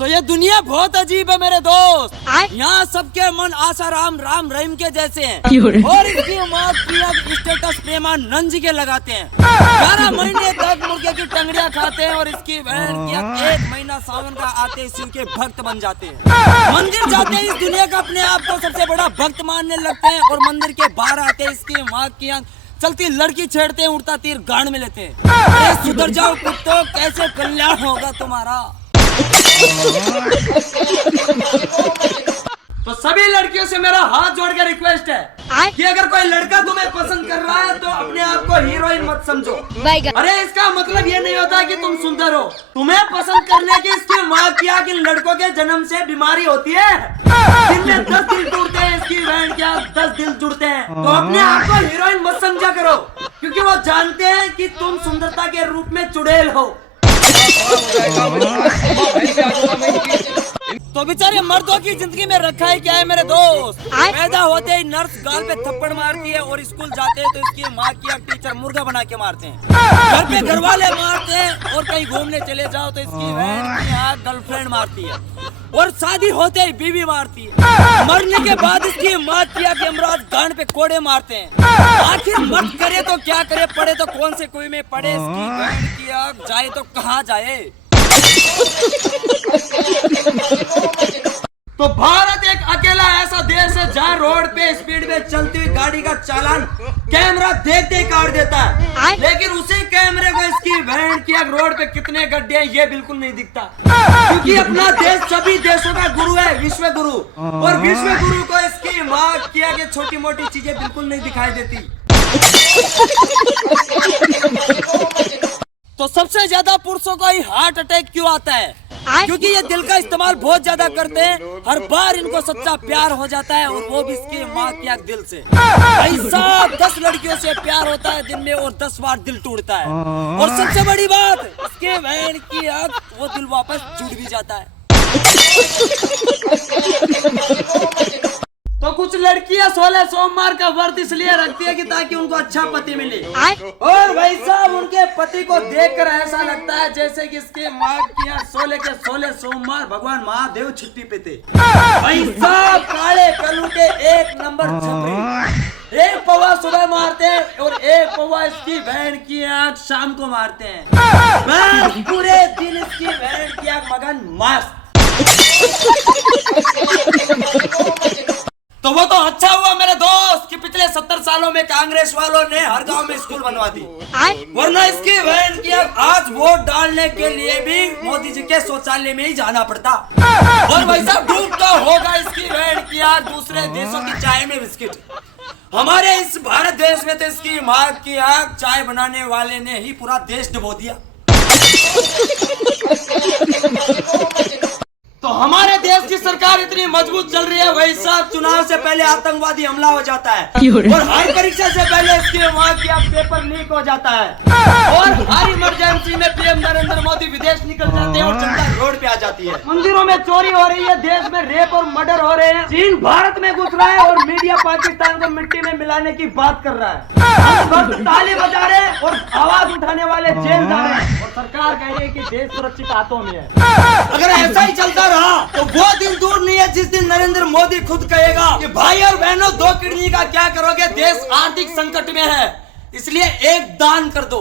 तो ये दुनिया बहुत अजीब है मेरे दोस्त। यहाँ सबके मन आसाराम राम रहीम के जैसे हैं और इसकी माँ स्टेटस प्रेमानंद जी के लगाते हैं। 11 महीने तक मुर्गे की टंगड़ियाँ खाते हैं और इसकी बहन की 1 महीना सावन का आते शिव के भक्त बन जाते हैं। मंदिर जाते हैं, इस दुनिया का अपने आप को सबसे बड़ा भक्त मानने लगते हैं और मंदिर के बाहर आते हैं इसकी माँ की चलती लड़की छेड़ते हैं, उड़ता तीर गांड में लेते हैं। सुधर जाओ कुत्तों, कैसे कल्याण होगा तुम्हारा। तो सभी लड़कियों से मेरा हाथ जोड़ के रिक्वेस्ट है कि अगर कोई लड़का तुम्हें पसंद कर रहा है तो अपने आप को हीरोइन मत समझो। अरे इसका मतलब ये नहीं होता कि तुम सुंदर हो। तुम्हें पसंद करने की इसकी माँ की आग इन लड़कों के जन्म से बीमारी होती है। दिन में 10 दिल टूटते हैं, इसकी बहन क्या 10 दिल जुड़ते हैं। तो अपने आप को हीरोइन मत समझा करो, क्योंकि वो जानते हैं कि तुम सुंदरता के रूप में चुड़ैल हो। तो बेचारे मर्दों की जिंदगी में रखा है क्या है मेरे दोस्त। पैदा होते ही नर्स गाल पे थप्पड़ मारती है और स्कूल जाते हैं तो इसकी माँ की टीचर मुर्गा बना के मारते हैं। घर पे घर वाले मारते हैं और कहीं घूमने चले जाओ तो इसकी बहन की गर्लफ्रेंड मारती है और शादी होते ही बीवी मारती है। मरने के बाद इसकी माँ की यमराज गांड पे कोड़े मारते हैं। आखिर मर्द करे तो क्या करे, पड़े तो कौन से कुएं में पड़े, इसकी बहन की आग जाए तो कहाँ जाए। तो भारत एक अकेला ऐसा देश है जहाँ रोड पे स्पीड में चलती हुई गाड़ी का चालान कैमरा देखते ही काट देता है, लेकिन उसी कैमरे को इसकी बहन की रोड पे कितने गड्ढे हैं ये बिल्कुल नहीं दिखता, क्योंकि अपना देश सभी देशों का गुरु है, विश्व गुरु। और विश्व गुरु को इसकी माँ की आगे छोटी मोटी चीजें बिल्कुल नहीं दिखाई देती। तो सबसे ज्यादा पुरुषों को ही हार्ट अटैक क्यों आता है? क्योंकि ये दिल का इस्तेमाल बहुत ज्यादा करते हैं। हर बार इनको सच्चा प्यार हो जाता है और वो भी इसकी माँ की आग दिल से। ऐसा 10 लड़कियों से प्यार होता है दिन में और 10 बार दिल टूटता है। और सबसे बड़ी बात, इसके बहन की आग वो दिल वापस जुड़ भी जाता है। तो कुछ लड़कियां 16 सोमवार का व्रत इसलिए रखती है कि ताकि उनको अच्छा पति मिले। और भाई साहब उनके पति को देखकर ऐसा लगता है जैसे कि इसके माँ की 16 के 16 सोमवार भगवान महादेव छुट्टी पे थे। भाई साहब काले कलूटे 1 नंबर छपरी, 1 पौवा सुबह मारते हैं और 1 पौवा इसकी बहन की आँख शाम को मारते हैं। बस पूरे दिन इसकी बहन की आँख मगन मस्त। तो वो तो अच्छा हुआ मेरे दोस्त कि पिछले 70 सालों में कांग्रेस वालों ने हर गांव में स्कूल बनवा दी, वरना इसकी बहन की आज वोट डालने के लिए भी मोदी जी के शौचालय में ही जाना पड़ता। और भाई साहब डूब तो होगा इसकी बहन की आज दूसरे देशों की चाय में बिस्किट। हमारे इस भारत देश में तो इसकी माँ की आग चाय बनाने वाले ने ही पूरा देश डुबो दिया। तो हमारे देश की सरकार इतनी मजबूत चल रही है, वही साहब चुनाव से पहले आतंकवादी हमला हो जाता है और हर परीक्षा से पहले इसके वहाँ की पेपर लीक हो जाता है और हर इमरजेंसी में पीएम नरेंद्र मोदी विदेश निकल जाते हैं और जनता रोड पे आ जाती है। मंदिरों में चोरी हो रही है, देश में रेप और मर्डर हो रहे हैं, चीन भारत में घुस रहा है और मीडिया पाकिस्तान को मिट्टी में मिलाने की बात कर रहा है। हम ताली बजा रहे हैं और आवाज उठाने वाले जेल जा रहे हैं और सरकार कह रही है कि देश सुरक्षित हाथों में है। अगर ऐसा ही चलता रहा तो वो दिन दूर नहीं है जिस दिन नरेंद्र मोदी खुद कहेगा कि भाई और बहनों 2 किडनी का क्या करोगे, देश आर्थिक संकट में है, इसलिए एक दान कर दो।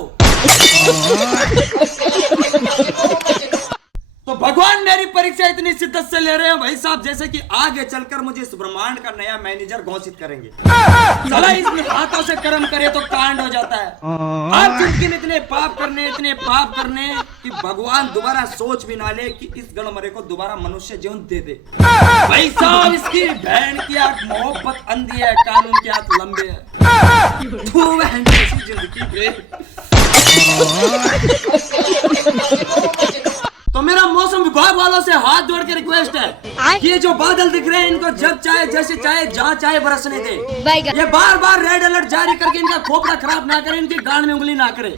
तो भगवान मेरी परीक्षा इतनी शिद्दत से ले रहे हैं भाई साहब जैसे कि आगे चलकर मुझे इस ब्रह्मांड का नया मैनेजर घोषित करेंगे। चला इसमें हाथों से कर्म करे तो कांड हो जाता है। आप जिंदगी में इतने पाप करने कि भगवान दोबारा सोच भी ना ले कि इस गणमरे को दोबारा मनुष्य जीवन दे दे। भाई साहब इसकी बहन की आंख मोहब्बत अंधी है, कानून के हाथ लंबे है। तू बहन कैसी जिंदगी। तो मेरा मौसम विभाग वालों से हाथ जोड़ के रिक्वेस्ट है कि ये जो बादल दिख रहे हैं इनको जब चाहे जैसे चाहे जहाँ चाहे बरसने दे। ये बार बार रेड अलर्ट जारी करके इनका खोपड़ा खराब ना करे, इनकी गांड में उंगली ना करे।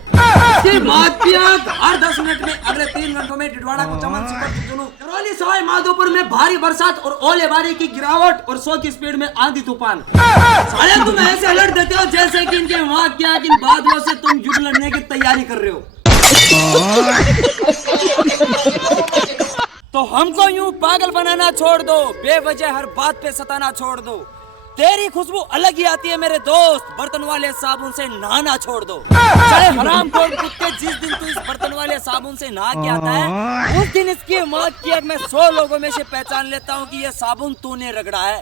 हर 10 मिनट में अगले 3 घंटों में डिडवाड़ा को चमन करौली सवाई माधोपुर में भारी बरसात और ओलेबारी की गिरावट और 100 की स्पीड में आंधी तूफान। साले तुम ऐसे अलर्ट देते हो जैसे कि इनके वहाँ क्या इन बादलों से तुम युद्ध लड़ने की तैयारी कर रहे हो। तो हमको यूं पागल बनाना छोड़ दो, बेवजह हर बात पे सताना छोड़ दो। तेरी खुशबू अलग ही आती है मेरे दोस्त, बर्तन वाले साबुन से नहाना छोड़ दो। चाहे हराम खोर कुत्ते, जिस दिन तू इस बर्तन वाले साबुन से नहा के आता है, उस दिन इसकी मौत की मैं 100 लोगों में से पहचान लेता हूँ कि ये साबुन तूने रगड़ा है।